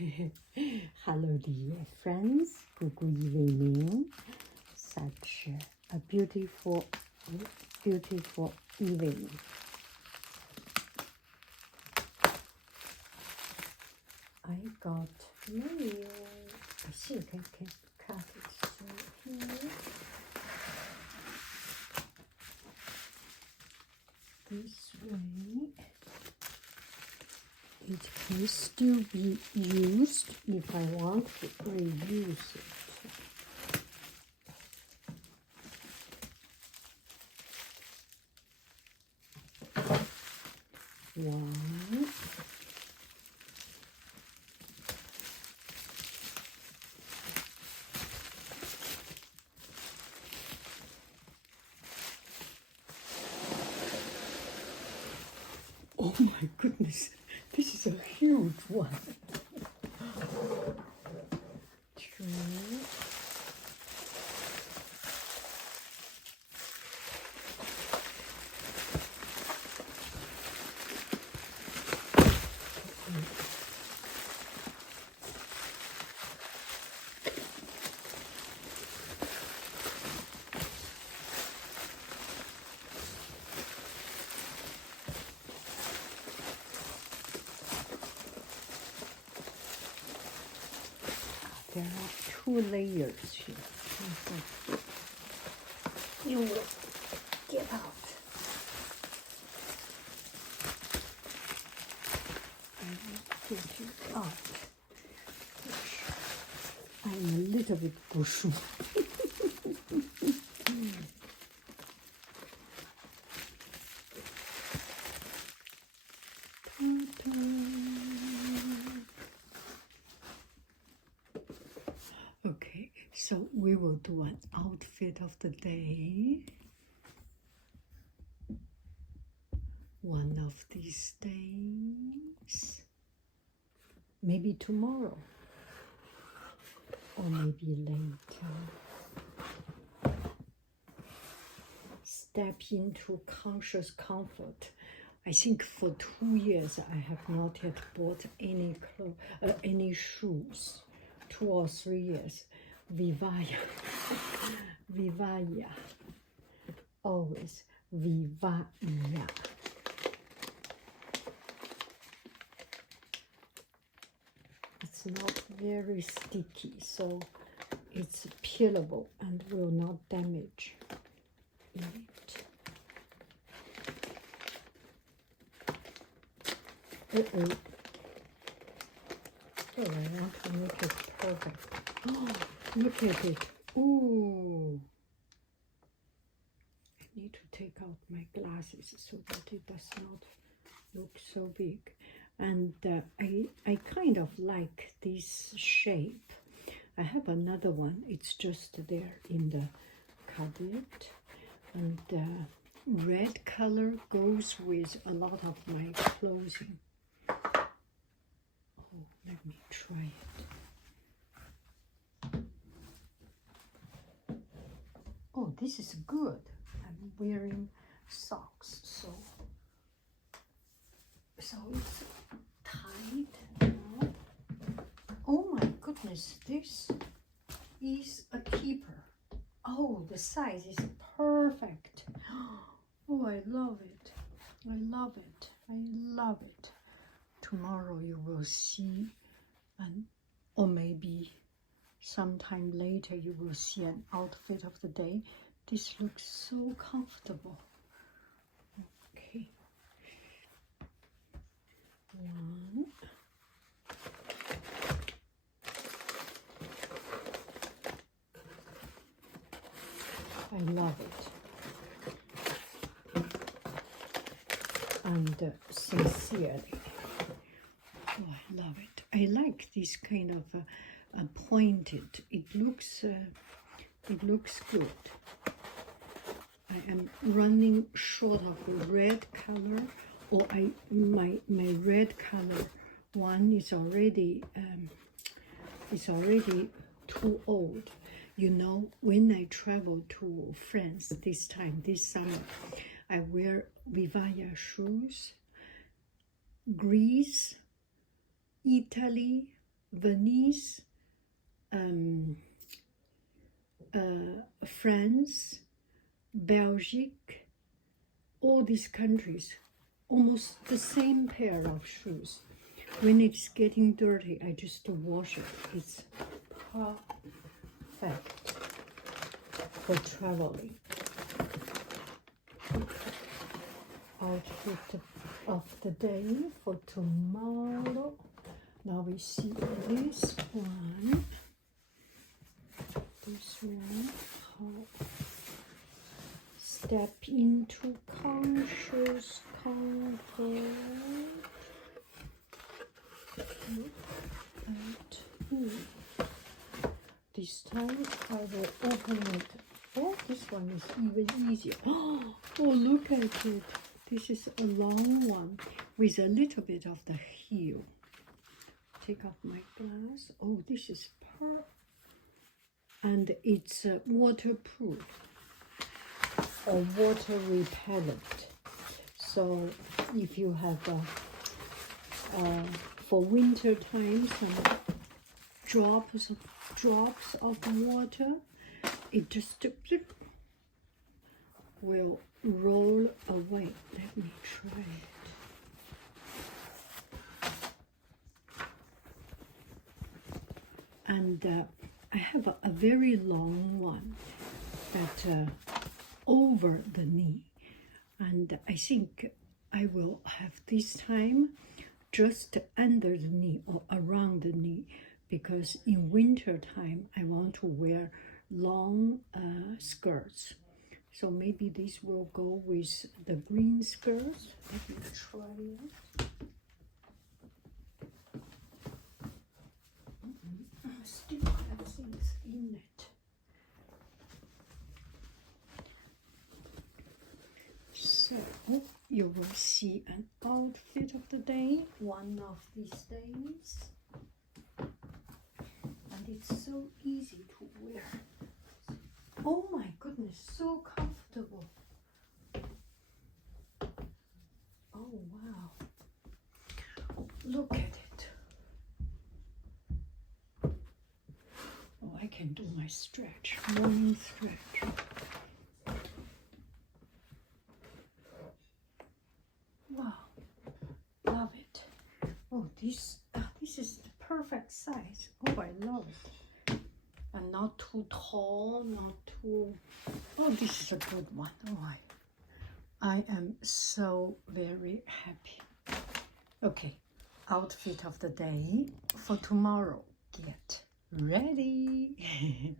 Hello, dear friends. 姑姑一位明 Such a beautiful evening. I got mail. I think I can cut it through here. This way. It can still be used if I want to reuse it. One. Oh my goodness, this is a huge one. Two. There are 2 layers here. You will get out. I will get you out. I'm a little bit bushy. Okay, so we will do an outfit of the day. One of these days. Maybe tomorrow. Or maybe later. Step into conscious comfort. I think for 2 years I have not yet bought any shoes. 2 or 3 years. Vivaia. Vivaia. Always Vivaia. It's not very sticky, so it's peelable and will not damage it. Uh-oh. Oh, I want to make it perfect. Oh, look at it. Ooh. I need to take out my glasses so that it does not look so big. And I kind of like this shape. I have another one. It's just there in the cupboard. And red color goes with a lot of my clothing. Oh, let me try it. Oh, this is good. I'm wearing socks, so it's tight now. Oh my goodness, this is a keeper. Oh, the size is perfect. Oh, I love it. I love it. I love it. Tomorrow you will see, or maybe sometime later you will see an outfit of the day. This looks so comfortable. Okay. One. I love it. And sincerely. Oh, I love it. I like this kind of pointed. It looks good. I am running short of the red color, or my red color one is already too old. You know, when I travel to France this summer, I wear Vivaia shoes. Greece, Italy, Venice, France, Belgium, all these countries, almost the same pair of shoes. When it's getting dirty, I just wash it. It's perfect for traveling. Outfit of the day for tomorrow. Now we see this one. How step into conscious comfort. Look at me. This time I will open it. Oh, this one is even easier. Oh, look at it. This is a long one with a little bit of the heel. Take off my glass. Oh, this is perfect. And it's waterproof or water repellent. So if you have for winter time some drops of water, it just will roll away. Let me try it. And I have a very long one that over the knee, and I think I will have this time just under the knee or around the knee, because in winter time I want to wear long skirts. So maybe this will go with the green skirts. Let me try it. Still have things in it. So you will see an outfit of the day one of these days. And it's so easy to wear. Oh my goodness, so comfortable. Oh wow. Look at it. Oh, I can do my stretch, morning stretch. Wow, love it. Oh, this is the perfect size. Oh, I love it. And not too tall, not too... Oh, this is a good one. Oh, I am so very happy. Okay, outfit of the day for tomorrow. Get ready.